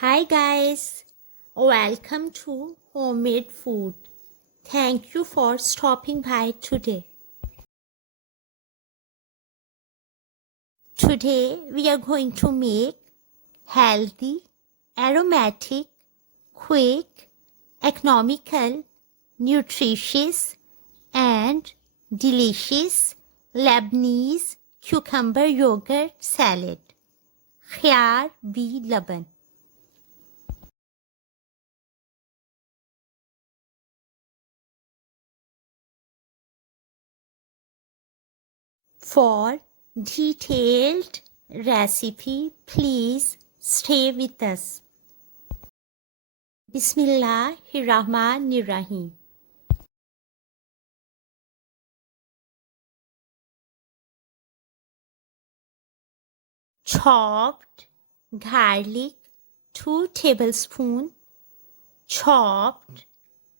Hi guys, welcome to Homemade Food. Thank you for stopping by today. Today we are going to make healthy, aromatic, quick, economical, nutritious and delicious Lebanese cucumber yogurt salad. Khyar v Laban. For detailed recipe, please stay with us. Bismillahirrahmanirrahim. Chopped garlic 2 tablespoons. Chopped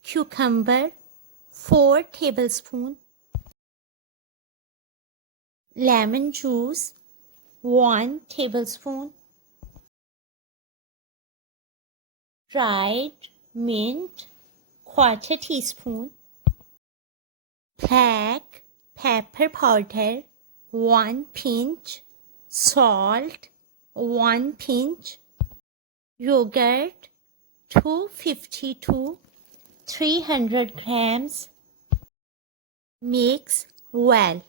cucumber 4 tablespoons. Lemon juice 1 tablespoon. Dried mint 1/4 teaspoon. Black pepper powder 1 pinch. Salt 1 pinch. Yogurt 250 to 300 grams. Mix well.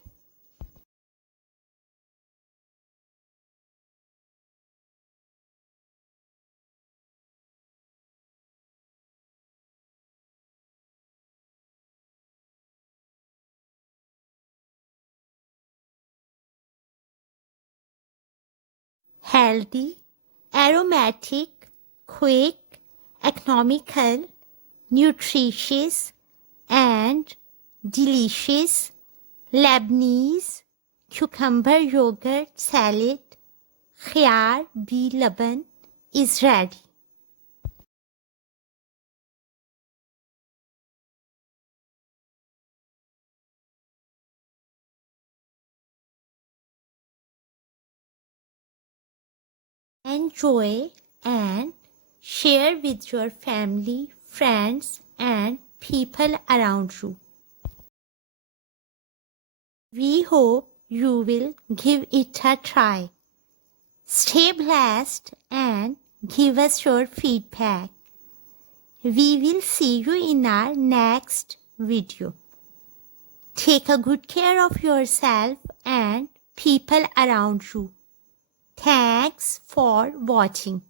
Healthy, aromatic, quick, economical, nutritious, and delicious Lebanese cucumber yogurt salad Khyar v Laban is ready. Enjoy and share with your family, friends, and people around you. We hope you will give it a try. Stay blessed and give us your feedback. We will see you in our next video. Take a good care of yourself and people around you. Thanks for watching.